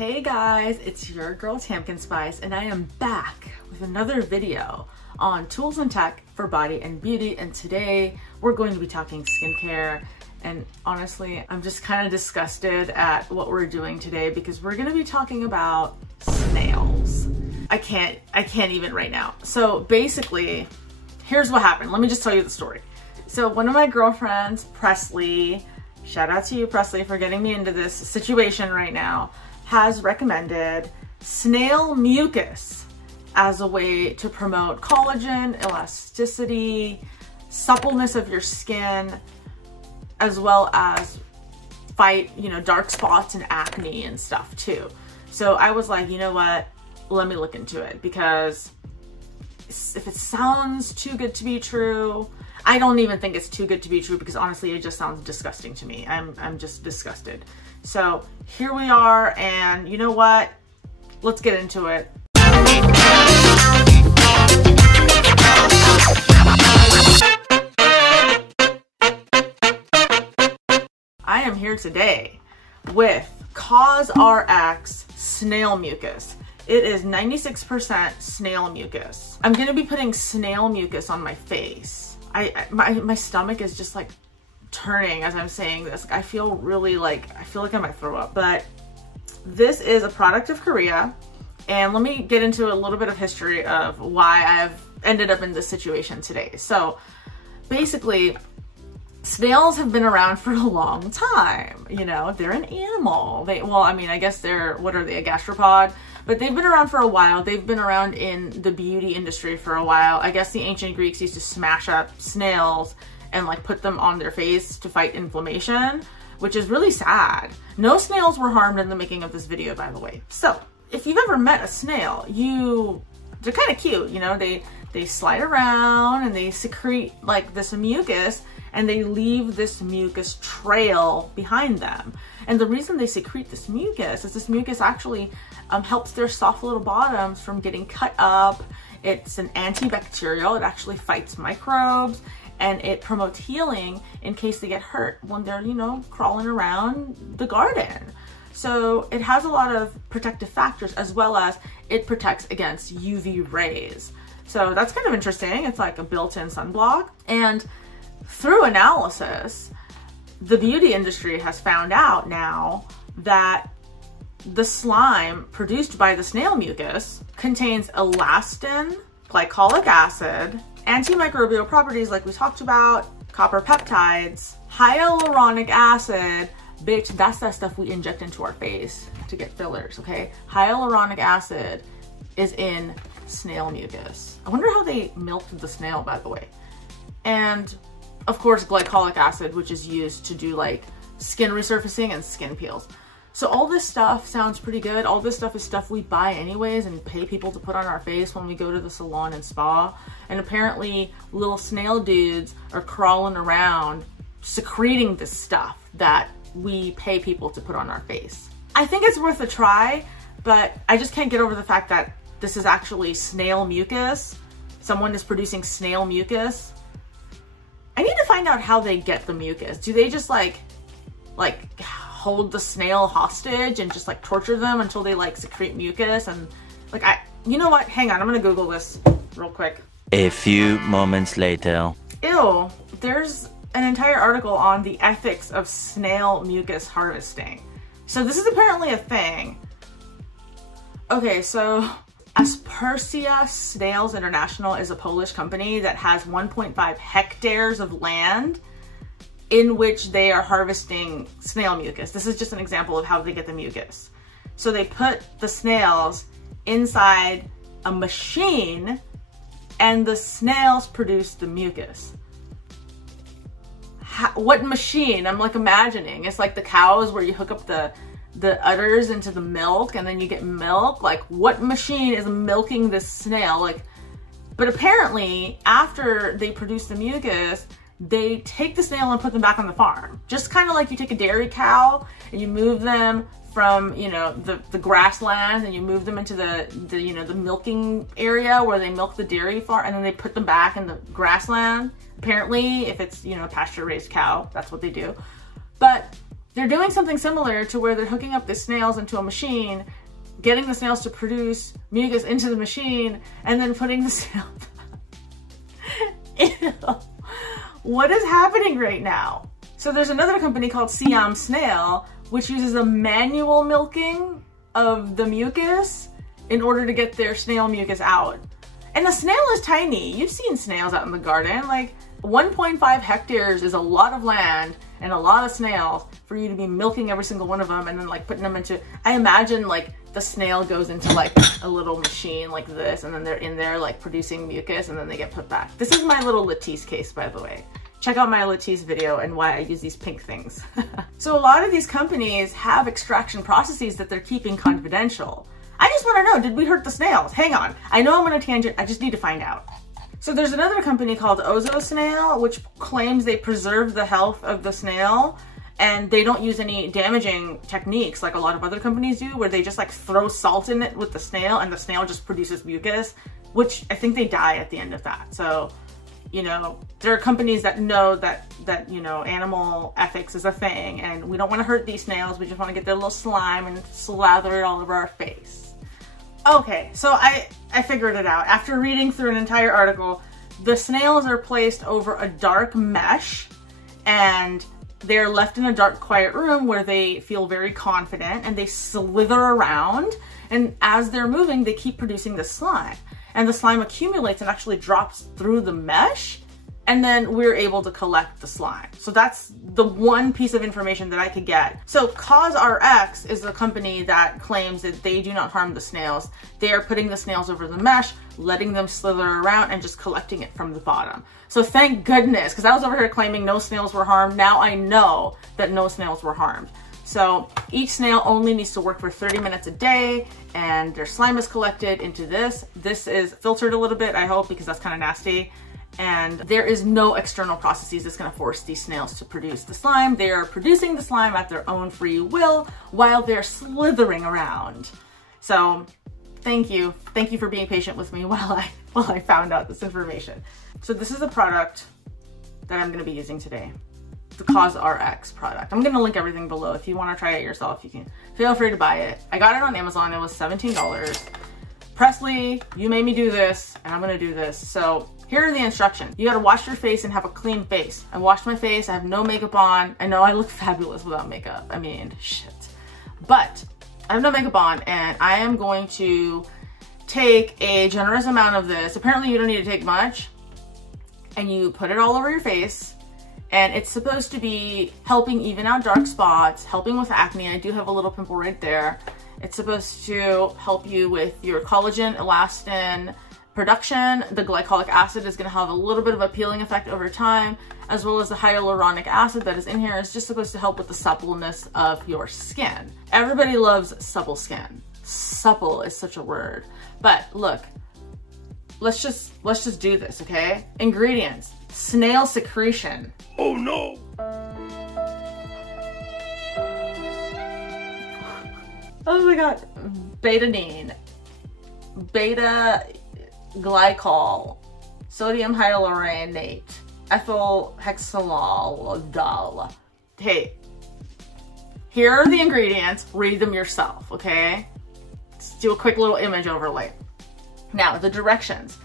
Hey guys, it's your girl Tamkin Spice, and I am back with another video on tools and tech for body and beauty. And today we're going to be talking skincare. And honestly, I'm just kind of disgusted at what we're doing today because we're going to be talking about snails. I can't even right now. So basically, here's what happened. Let me just tell you the story. So one of my girlfriends, Presley, shout out to you, Presley, for getting me into this situation right now, has recommended snail mucus as a way to promote collagen, elasticity, suppleness of your skin, as well as fight, dark spots and acne and stuff too. So I was like, you know what? Let me look into it, because if it sounds too good to be true, I don't even think it's too good to be true, because honestly, it just sounds disgusting to me. I'm just disgusted. So here we are, and you know what? Let's get into it. I am here today with COSRX Snail Mucus. It is 96% snail mucus. I'm gonna be putting snail mucus on my face. My stomach is just like turning as I'm saying this. I feel really like I might throw up. But this is a product of Korea, and let me get into a little bit of history of why I've ended up in this situation today. So basically, snails have been around for a long time. They're an animal. I guess they're, what are they, a gastropod? But they've been around for a while. They've been around in the beauty industry for a while. I guess the ancient Greeks used to smash up snails and like put them on their face to fight inflammation, which is really sad. No snails were harmed in the making of this video, by the way. So if you've ever met a snail, they're kind of cute. They slide around and they secrete like this mucus, and they leave this mucus trail behind them. And the reason they secrete this mucus is this mucus actually helps their soft little bottoms from getting cut up. It's an antibacterial. It actually fights microbes, and it promotes healing in case they get hurt when they're, crawling around the garden. So it has a lot of protective factors, as well as it protects against UV rays. So that's kind of interesting. It's like a built-in sunblock. And through analysis, the beauty industry has found out now that the slime produced by the snail mucus contains elastin, glycolic acid, antimicrobial properties like we talked about, copper peptides, hyaluronic acid. Bitch, that's that stuff we inject into our face to get fillers, okay? Hyaluronic acid is in snail mucus. I wonder how they milked the snail, by the way. And of course, glycolic acid, which is used to do like skin resurfacing and skin peels. So all this stuff sounds pretty good. All this stuff is stuff we buy anyways and pay people to put on our face when we go to the salon and spa. And apparently little snail dudes are crawling around secreting this stuff that we pay people to put on our face. I think it's worth a try, but I just can't get over the fact that this is actually snail mucus. Someone is producing snail mucus. I need to find out how they get the mucus. Do they just like hold the snail hostage and just like torture them until they like secrete mucus? And like, you know what? Hang on, I'm gonna Google this real quick. A few moments later. Ew, there's an entire article on the ethics of snail mucus harvesting. So this is apparently a thing. Okay, so Aspersia Snails International is a Polish company that has 1.5 hectares of land in which they are harvesting snail mucus. This is just an example of how they get the mucus. So they put the snails inside a machine, and the snails produce the mucus. What machine? I'm like imagining. It's like the cows where you hook up the udders into the milk and then you get milk. Like, what machine is milking this snail? But apparently after they produce the mucus, they take the snail and put them back on the farm. Just kind of like you take a dairy cow and you move them from, the grasslands, and you move them into the milking area where they milk the dairy farm, and then they put them back in the grassland. Apparently, if it's, pasture raised cow, that's what they do. But they're doing something similar to where they're hooking up the snails into a machine, getting the snails to produce mucus into the machine, and then putting the snail. Ew. What is happening right now? So there's another company called Snail, which uses a manual milking of the mucus in order to get their snail mucus out. And a snail is tiny. You've seen snails out in the garden. Like 1.5 hectares is a lot of land and a lot of snails for you to be milking every single one of them and then like putting them into, I imagine like the snail goes into like a little machine like this, and then they're in there like producing mucus, and then they get put back. This is my little Latisse case, by the way. Check out my Latisse video and why I use these pink things. So a lot of these companies have extraction processes that they're keeping confidential. I just want to know, did we hurt the snails? Hang on, I know I'm on a tangent, I just need to find out. So there's another company called Ozo Snail, which claims they preserve the health of the snail and they don't use any damaging techniques like a lot of other companies do, where they just like throw salt in it with the snail and the snail just produces mucus, which I think they die at the end of that. So, you know, there are companies that know that you know, animal ethics is a thing and we don't want to hurt these snails. We just want to get their little slime and slather it all over our face. Okay, so I figured it out. After reading through an entire article, the snails are placed over a dark mesh and they're left in a dark, quiet room where they feel very confident and they slither around. And as they're moving, they keep producing the slime. And the slime accumulates and actually drops through the mesh. And then we're able to collect the slime. So that's the one piece of information that I could get. So CauseRx is the company that claims that they do not harm the snails. They are putting the snails over the mesh, letting them slither around and just collecting it from the bottom. So thank goodness, because I was over here claiming no snails were harmed. Now I know that no snails were harmed. So each snail only needs to work for 30 minutes a day and their slime is collected into this. This is filtered a little bit, I hope, because that's kind of nasty. And there is no external processes that's going to force these snails to produce the slime. They are producing the slime at their own free will while they're slithering around. So thank you for being patient with me while I found out this information. So this is a product that I'm going to be using today, the CauseRx product. I'm going to link everything below. If you want to try it yourself, you can feel free to buy it. I got it on Amazon. It was $17. Presley, you made me do this and I'm going to do this. So here are the instructions. You got to wash your face and have a clean face. I washed my face. I have no makeup on. I know I look fabulous without makeup. I mean, shit. But I have no makeup on and I am going to take a generous amount of this. Apparently you don't need to take much. And you put it all over your face. And it's supposed to be helping even out dark spots, helping with acne. I do have a little pimple right there. It's supposed to help you with your collagen, elastin production. The glycolic acid is going to have a little bit of a peeling effect over time, as well as the hyaluronic acid that is in here is just supposed to help with the suppleness of your skin. Everybody loves supple skin. Supple is such a word. But look, let's just do this, okay? Ingredients: snail secretion. Oh no! Oh my god. Betadine, beta glycol, sodium hyaluronate, ethyl hexanol. Hey, here are the ingredients. Read them yourself, okay? Let's do a quick little image overlay. Now, the directions.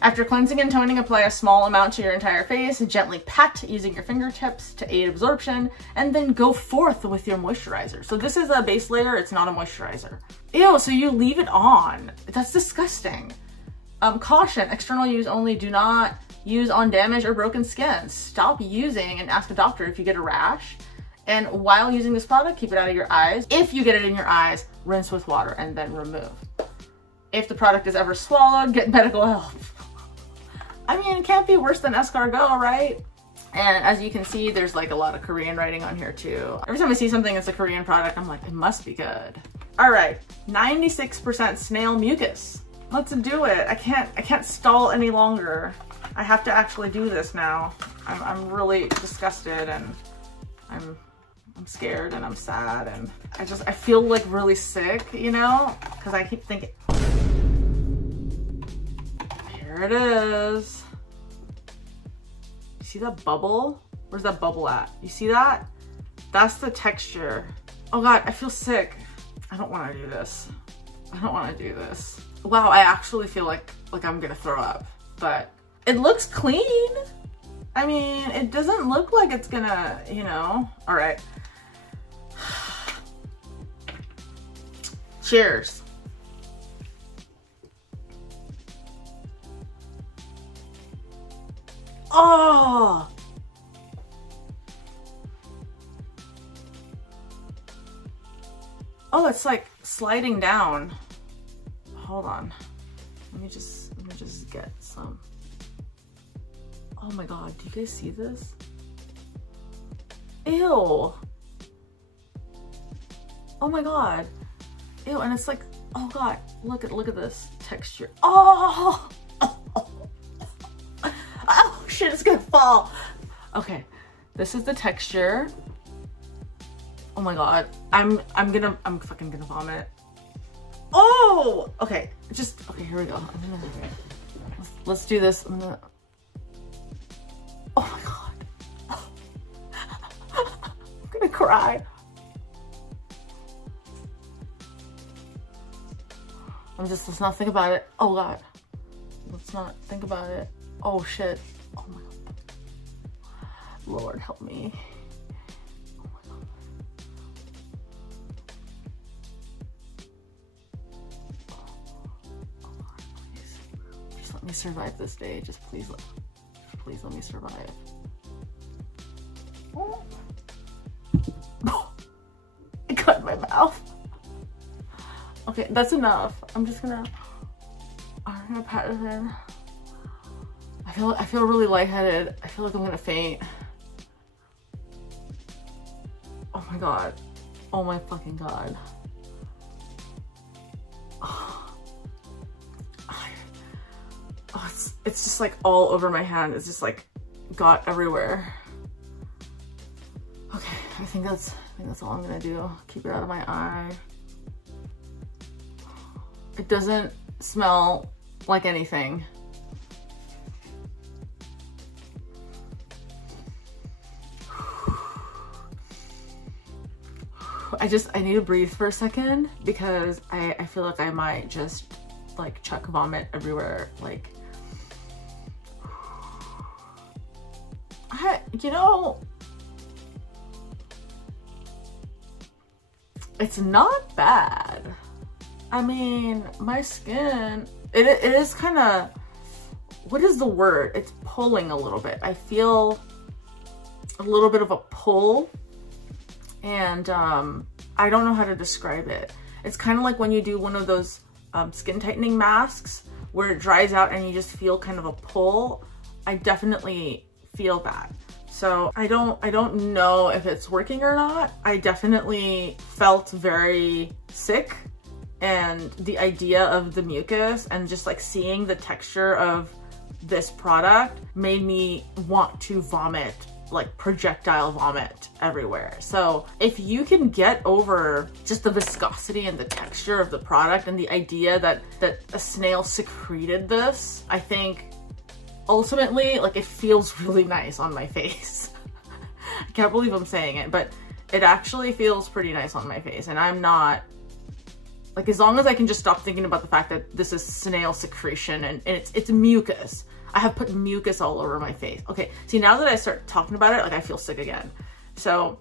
After cleansing and toning, apply a small amount to your entire face and gently pat using your fingertips to aid absorption, and then go forth with your moisturizer. So this is a base layer, it's not a moisturizer. Ew, so you leave it on. That's disgusting. Caution, external use only. Do not use on damaged or broken skin. Stop using and ask a doctor if you get a rash. And while using this product, keep it out of your eyes. If you get it in your eyes, rinse with water and then remove. If the product is ever swallowed, get medical help. I mean, it can't be worse than escargot, right? And as you can see, there's like a lot of Korean writing on here too. Every time I see something that's a Korean product, I'm like, it must be good. All right, 96% snail mucus. Let's do it. I can't stall any longer. I have to actually do this now. I'm really disgusted and I'm scared and I'm sad and I feel like really sick, you know? Because I keep thinking, here it is. You see that bubble? Where's that bubble at? You see that? That's the texture. Oh God, I feel sick. I don't want to do this. I don't want to do this. Wow, I actually feel like I'm gonna throw up, but it looks clean. I mean, it doesn't look like it's gonna, you know. All right. Cheers. Oh. Oh, it's like sliding down. Hold on. Let me just get some. Oh my God, do you guys see this? Ew. Oh my God. Ew, and it's like, oh God, look at this texture. Oh. Oh shit, it's gonna fall. Okay, this is the texture. Oh my God, I'm fucking gonna vomit. Oh, okay, okay, here we go. Let's do this. Oh my God. I'm gonna cry. Let's not think about it. Oh God, let's not think about it. Oh shit. Oh my God. Lord help me. Oh my God. Oh God, please. Just let me survive this day. Just please let me survive. Oh. It cut my mouth. Okay, that's enough. I'm gonna pat it in. I feel really lightheaded. I feel like I'm gonna faint. Oh my God. Oh my fucking God. Oh, it's just like all over my hand. It's just like got everywhere. Okay, I think that's all I'm gonna do. Keep it out of my eye. It doesn't smell like anything. I need to breathe for a second because I feel like I might just like chuck vomit everywhere. Like, you know, it's not bad. I mean, my skin, it is kind of, what is the word? It's pulling a little bit. I feel a little bit of a pull, and I don't know how to describe it. It's kind of like when you do one of those skin tightening masks where it dries out and you just feel kind of a pull. I definitely feel that. So I don't know if it's working or not. I definitely felt very sick, and the idea of the mucus and just like seeing the texture of this product made me want to vomit, like projectile vomit everywhere. So if you can get over just the viscosity and the texture of the product and the idea that a snail secreted this, I think ultimately, like, it feels really nice on my face. I can't believe I'm saying it, but it actually feels pretty nice on my face. And I'm not, like, as long as I can just stop thinking about the fact that this is snail secretion and it's mucus. I have put mucus all over my face. Okay, see, now that I start talking about it, like, I feel sick again. So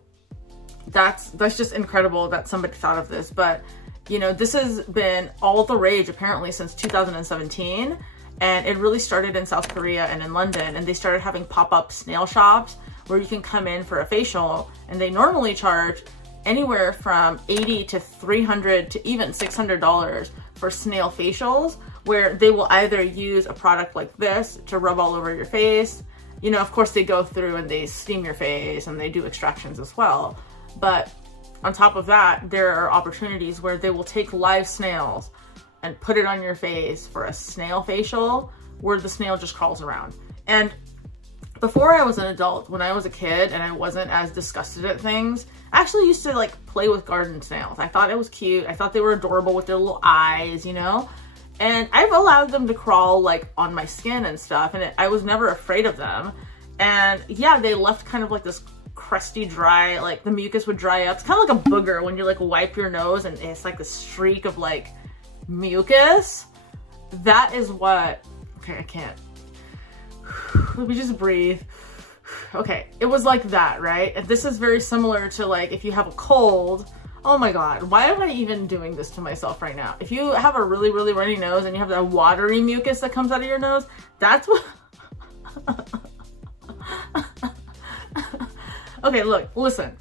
that's just incredible that somebody thought of this. But, you know, this has been all the rage apparently since 2017. And it really started in South Korea and in London, and they started having pop-up snail shops where you can come in for a facial, and they normally charge anywhere from $80 to $300 to even $600 for snail facials, where they will either use a product like this to rub all over your face. You know, of course they go through and they steam your face and they do extractions as well. But on top of that, there are opportunities where they will take live snails and put it on your face for a snail facial where the snail just crawls around. And before I was an adult, when I was a kid and I wasn't as disgusted at things, I actually used to like play with garden snails. I thought it was cute. I thought they were adorable with their little eyes, you know? And I've allowed them to crawl like on my skin and stuff, and I was never afraid of them. And yeah, they left kind of like this crusty, dry, like the mucus would dry up. It's kind of like a booger when you like wipe your nose and it's like a streak of like mucus. That is what, okay, I can't. Let me just breathe. Okay, it was like that, right? And this is very similar to like if you have a cold. Oh my God, why am I even doing this to myself right now? If you have a really, really runny nose and you have that watery mucus that comes out of your nose, that's what... Okay, look, listen.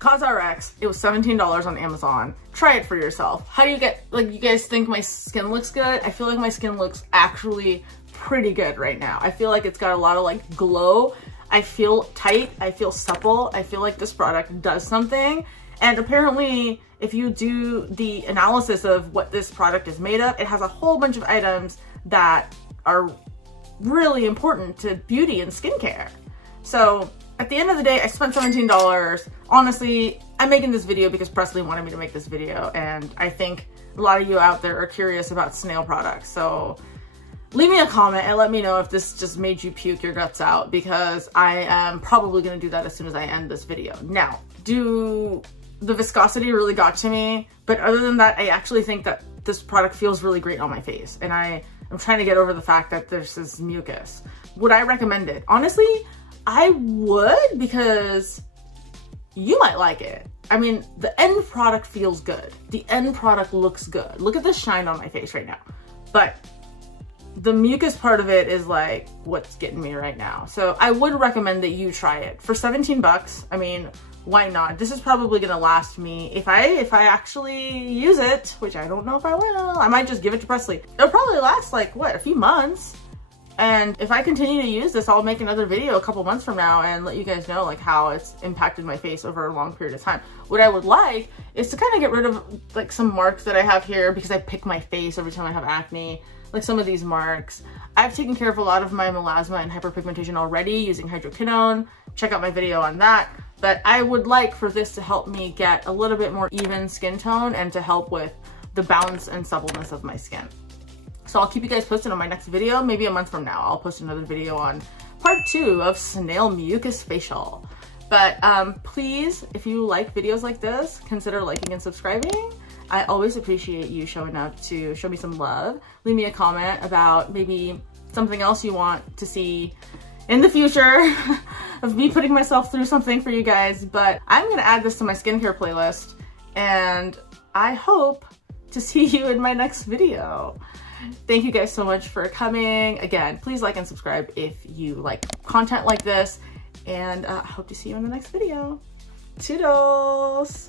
CosRx, it was $17 on Amazon. Try it for yourself. How do you get, like, you guys think my skin looks good? I feel like my skin looks actually pretty good right now. I feel like it's got a lot of like glow. I feel tight, I feel supple, I feel like this product does something. And apparently, if you do the analysis of what this product is made of, it has a whole bunch of items that are really important to beauty and skincare. So at the end of the day, I spent $17. Honestly, I'm making this video because Presley wanted me to make this video, and I think a lot of you out there are curious about snail products. So leave me a comment and let me know if this just made you puke your guts out, because I am probably gonna do that as soon as I end this video. Now, the viscosity really got to me, but other than that, I actually think that this product feels really great on my face, and I'm trying to get over the fact that this is mucus. Would I recommend it? Honestly, I would, because you might like it. I mean, the end product feels good. The end product looks good. Look at the shine on my face right now. But the mucus part of it is like what's getting me right now. So I would recommend that you try it. For 17 bucks, I mean, why not? This is probably gonna last me, if I actually use it, which I don't know if I will, I might just give it to Presley. It'll probably last like, what, a few months? And if I continue to use this, I'll make another video a couple months from now and let you guys know like how it's impacted my face over a long period of time. What I would like is to kind of get rid of like some marks that I have here because I pick my face every time I have acne. Like some of these marks. I've taken care of a lot of my melasma and hyperpigmentation already using hydroquinone. Check out my video on that. But I would like for this to help me get a little bit more even skin tone and to help with the bounce and suppleness of my skin. So I'll keep you guys posted on my next video. Maybe a month from now, I'll post another video on part 2 of Snail Mucus Facial. But please, if you like videos like this, consider liking and subscribing. I always appreciate you showing up to show me some love. Leave me a comment about maybe something else you want to see in the future of me putting myself through something for you guys. But I'm gonna add this to my skincare playlist, and I hope to see you in my next video. Thank you guys so much for coming. Again, please like and subscribe if you like content like this, and I hope to see you in the next video. Toodles!